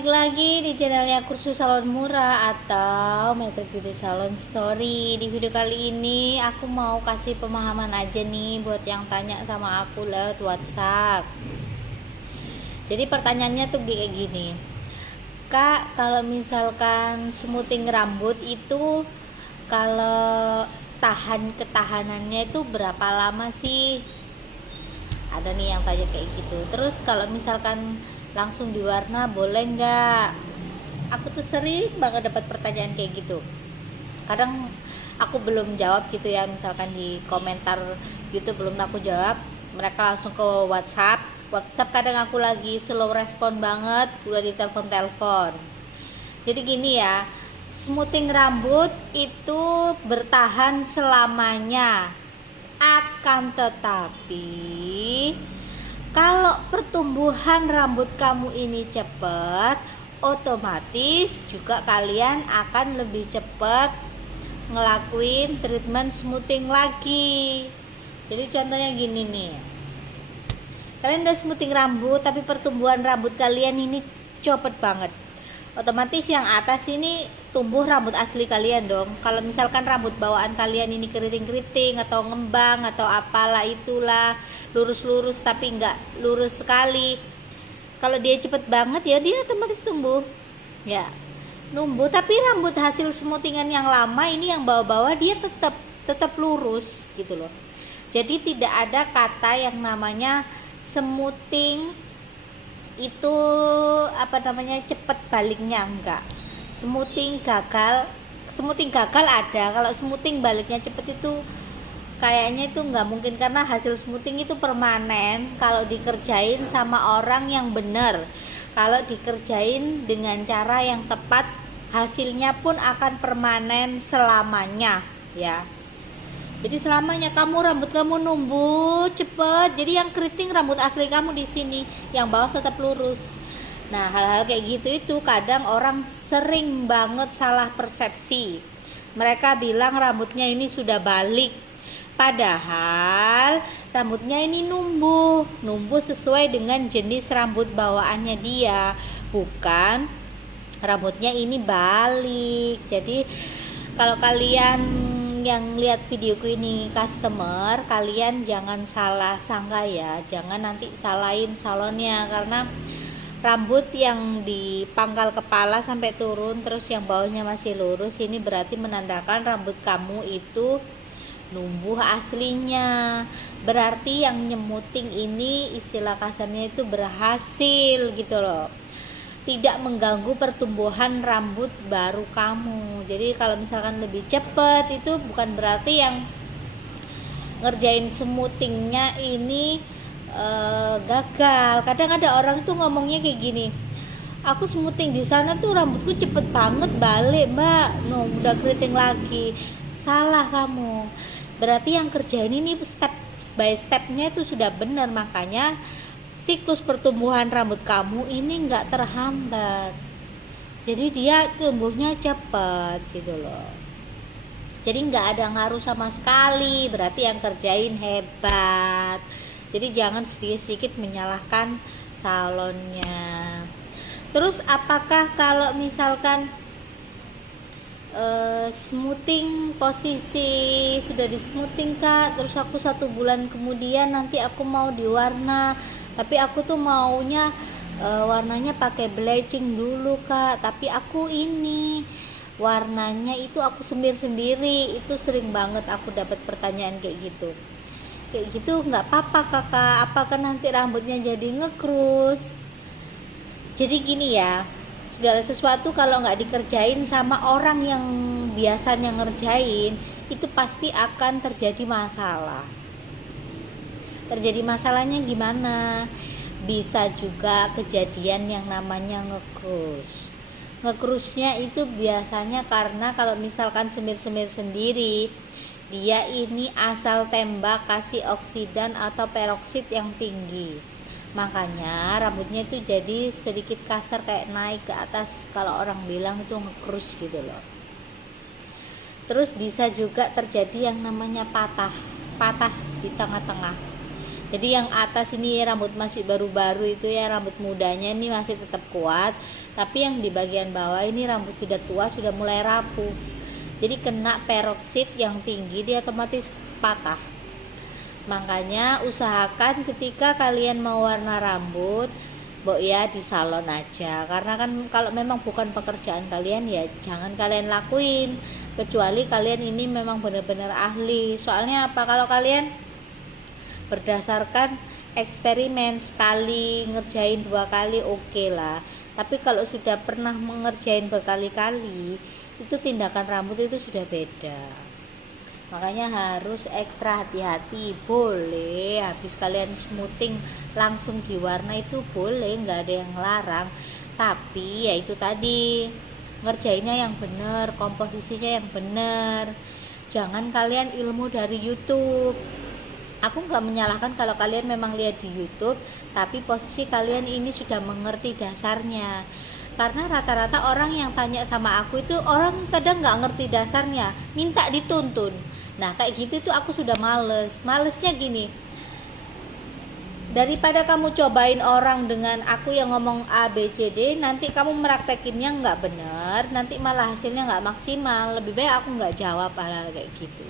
balik lagi di channelnya Kursus Salon Murah atau Metro Beauty Salon Story. Di video kali ini aku mau kasih pemahaman aja nih buat yang tanya sama aku lewat WhatsApp. Jadi pertanyaannya tuh kayak gini, Kak, kalau misalkan smoothing rambut itu kalau ketahanannya itu berapa lama sih? Ada nih yang tanya kayak gitu. Terus kalau misalkan langsung diwarna boleh nggak? Aku tuh sering banget dapat pertanyaan kayak gitu. Kadang aku belum jawab gitu ya, misalkan di komentar YouTube belum aku jawab, mereka langsung ke WhatsApp kadang aku lagi slow respon banget, udah ditelepon. Jadi gini ya, smoothing rambut itu bertahan selamanya, akan tetapi kalau pertumbuhan rambut kamu ini cepat, otomatis juga kalian akan lebih cepat ngelakuin treatment smoothing lagi. Jadi contohnya gini nih, kalian udah smoothing rambut tapi pertumbuhan rambut kalian ini cepet banget, otomatis yang atas ini tumbuh rambut asli kalian dong. Kalau misalkan rambut bawaan kalian ini keriting-keriting atau ngembang atau apalah itulah, lurus-lurus tapi enggak lurus sekali, kalau dia cepet banget ya dia otomatis tumbuh ya, numbuh. Tapi rambut hasil smoothingan yang lama ini yang bawah-bawah dia tetap lurus gitu loh. Jadi tidak ada kata yang namanya smoothing itu cepet baliknya, enggak. Smoothing gagal ada, kalau smoothing baliknya cepet itu kayaknya itu nggak mungkin, karena hasil smoothing itu permanen kalau dikerjain sama orang yang benar. Kalau dikerjain dengan cara yang tepat, hasilnya pun akan permanen selamanya ya. Jadi selamanya rambut kamu numbuh cepet, jadi yang keriting rambut asli kamu di sini, yang bawah tetap lurus. Nah, hal-hal kayak gitu itu kadang orang sering banget salah persepsi. Mereka bilang rambutnya ini sudah balik, padahal rambutnya ini numbuh sesuai dengan jenis rambut bawaannya dia, bukan rambutnya ini balik. Jadi kalau kalian yang lihat videoku ini customer, kalian jangan salah sangka ya, jangan nanti salahin salonnya, karena rambut yang di pangkal kepala sampai turun terus yang bawahnya masih lurus, ini berarti menandakan rambut kamu itu numbuh aslinya. Berarti yang nyemuting ini istilah kasarnya itu berhasil gitu loh, tidak mengganggu pertumbuhan rambut baru kamu. Jadi kalau misalkan lebih cepat itu bukan berarti yang ngerjain smoothingnya ini gagal. Kadang ada orang tuh ngomongnya kayak gini, aku smoothing di sana tuh rambutku cepet banget balik mbak, udah keriting lagi. Salah kamu, berarti yang kerjain ini step by stepnya itu sudah benar, makanya siklus pertumbuhan rambut kamu ini nggak terhambat, jadi dia tumbuhnya cepat gitu loh. Jadi nggak ada ngaruh sama sekali, berarti yang kerjain hebat. Jadi jangan sedikit-sedikit menyalahkan salonnya. Terus apakah kalau misalkan smoothing posisi sudah di smoothing kak, terus aku 1 bulan kemudian nanti aku mau diwarna, tapi aku tuh maunya warnanya pakai bleaching dulu kak, tapi aku ini warnanya itu aku semir sendiri. Itu sering banget aku dapat pertanyaan kayak gitu. Nggak apa-apa kakak, apakah nanti rambutnya jadi ngekrus? Jadi gini ya, segala sesuatu kalau nggak dikerjain sama orang yang biasanya ngerjain, itu pasti akan terjadi masalah. Terjadi masalahnya gimana? Bisa juga kejadian yang namanya ngekrus. Ngekrusnya itu biasanya karena kalau misalkan semir-semir sendiri, dia ini asal tembak kasih oksidan atau peroksid yang tinggi, makanya rambutnya itu jadi sedikit kasar, kayak naik ke atas, kalau orang bilang itu ngekrus gitu loh. Terus bisa juga terjadi yang namanya patah di tengah-tengah. Jadi yang atas ini rambut masih baru-baru itu ya, rambut mudanya ini masih tetap kuat, tapi yang di bagian bawah ini rambut sudah tua, sudah mulai rapuh. Jadi kena peroksid yang tinggi, dia otomatis patah. Makanya usahakan ketika kalian mau warna rambut, ya di salon aja, karena kan kalau memang bukan pekerjaan kalian ya jangan kalian lakuin, kecuali kalian ini memang benar-benar ahli. Soalnya apa, kalau kalian berdasarkan eksperimen sekali ngerjain 2 kali oke lah, tapi kalau sudah pernah mengerjain berkali-kali itu tindakan rambut itu sudah beda. Makanya harus ekstra hati-hati. Boleh habis kalian smoothing langsung diwarna itu boleh, nggak ada yang larang, tapi ya itu tadi, ngerjainnya yang bener, komposisinya yang bener. Jangan kalian ilmu dari YouTube. Aku nggak menyalahkan kalau kalian memang lihat di YouTube, tapi posisi kalian ini sudah mengerti dasarnya. Karena rata-rata orang yang tanya sama aku itu orang kadang nggak ngerti dasarnya, minta dituntun. Nah kayak gitu tuh aku sudah malesnya gini, daripada kamu cobain orang dengan aku yang ngomong A B C D, nanti kamu meraktekinnya nggak bener, nanti malah hasilnya nggak maksimal. Lebih baik aku nggak jawab hal-hal kayak gitu.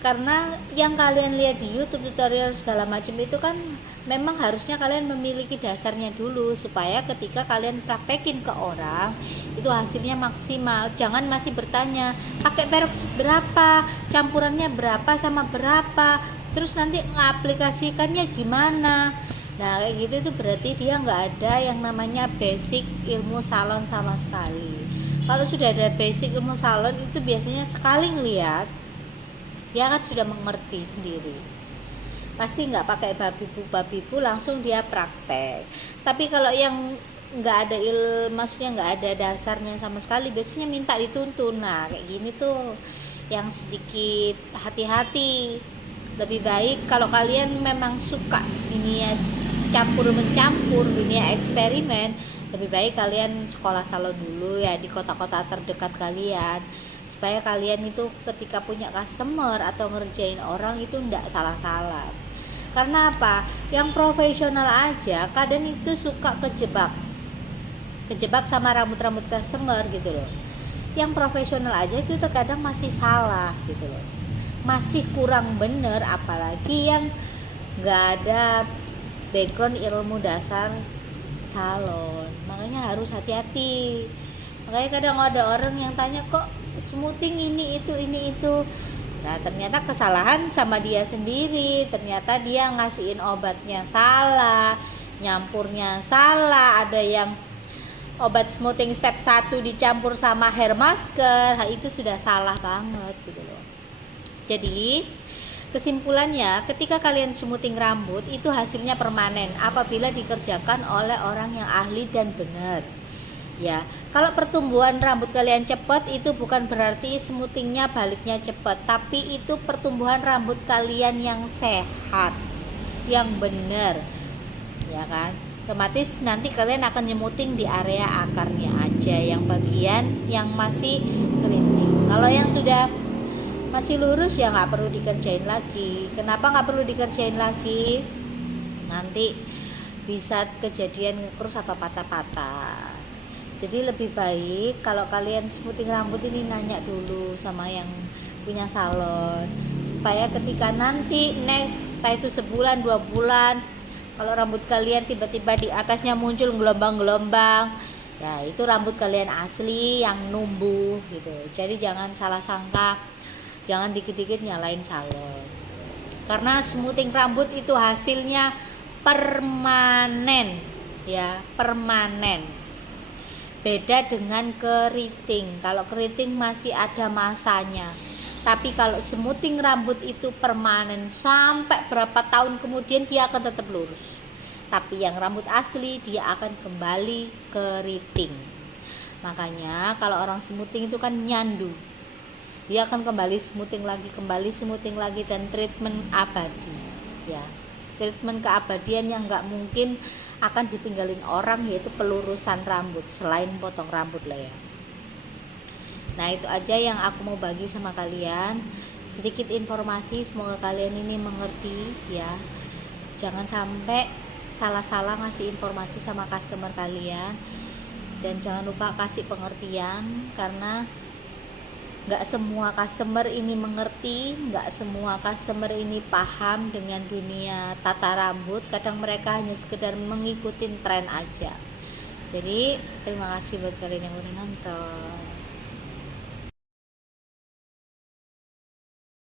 Karena yang kalian lihat di YouTube tutorial segala macam itu kan memang harusnya kalian memiliki dasarnya dulu, supaya ketika kalian praktekin ke orang itu hasilnya maksimal. Jangan masih bertanya pakai peroksid berapa, campurannya berapa sama berapa, terus nanti ngaplikasikannya gimana. Nah kayak gitu itu berarti dia nggak ada yang namanya basic ilmu salon sama sekali. Kalau sudah ada basic ilmu salon itu biasanya sekali ngeliat dia kan sudah mengerti sendiri, pasti nggak pakai babi-bu langsung dia praktek. Tapi kalau yang nggak ada maksudnya nggak ada dasarnya sama sekali, biasanya minta dituntun. Nah kayak gini tuh yang sedikit hati-hati. Lebih baik kalau kalian memang suka dunia campur mencampur, dunia eksperimen, lebih baik kalian sekolah salon dulu ya di kota-kota terdekat kalian, supaya kalian itu ketika punya customer atau ngerjain orang itu enggak salah-salah. Karena apa? Yang profesional aja kadang itu suka kejebak sama rambut-rambut customer gitu loh. Yang profesional aja itu terkadang masih salah gitu loh, masih kurang bener, apalagi yang nggak ada background ilmu dasar salon. Makanya harus hati-hati. Makanya kadang ada orang yang tanya, kok smoothing ini itu. Nah ternyata kesalahan sama dia sendiri, ternyata dia ngasihin obatnya salah, nyampurnya salah. Ada yang obat smoothing step 1 dicampur sama hair masker, itu sudah salah banget gitu loh. Jadi kesimpulannya, ketika kalian smoothing rambut itu hasilnya permanen apabila dikerjakan oleh orang yang ahli dan benar. Ya, kalau pertumbuhan rambut kalian cepat itu bukan berarti smoothingnya baliknya cepat, tapi itu pertumbuhan rambut kalian yang sehat, yang benar, ya kan? Otomatis nanti kalian akan smoothing di area akarnya aja, yang bagian yang masih keriting. Kalau yang sudah masih lurus ya nggak perlu dikerjain lagi. Kenapa nggak perlu dikerjain lagi? Nanti bisa kejadian ngekrus atau patah-patah. Jadi lebih baik kalau kalian smoothing rambut ini nanya dulu sama yang punya salon, supaya ketika nanti next, entah itu sebulan 2 bulan, kalau rambut kalian tiba-tiba di atasnya muncul gelombang-gelombang, ya itu rambut kalian asli yang numbuh gitu. Jadi jangan salah sangka, jangan dikit-dikit nyalain salon, karena smoothing rambut itu hasilnya permanen, ya permanen. Beda dengan keriting. Kalau keriting masih ada masanya, tapi kalau smoothing rambut itu permanen, sampai berapa tahun kemudian dia akan tetap lurus. Tapi yang rambut asli dia akan kembali keriting. Makanya kalau orang smoothing itu kan nyandu, dia akan kembali smoothing lagi dan treatment abadi, ya treatment keabadian yang nggak mungkin akan ditinggalin orang, yaitu pelurusan rambut selain potong rambut lah ya. Nah itu aja yang aku mau bagi sama kalian, sedikit informasi, semoga kalian ini mengerti ya. Jangan sampai salah-salah ngasih informasi sama customer kalian, dan jangan lupa kasih pengertian, karena nggak semua customer ini mengerti, nggak semua customer ini paham dengan dunia tata rambut. Kadang mereka hanya sekedar mengikuti tren aja. Jadi terima kasih buat kalian yang udah nonton.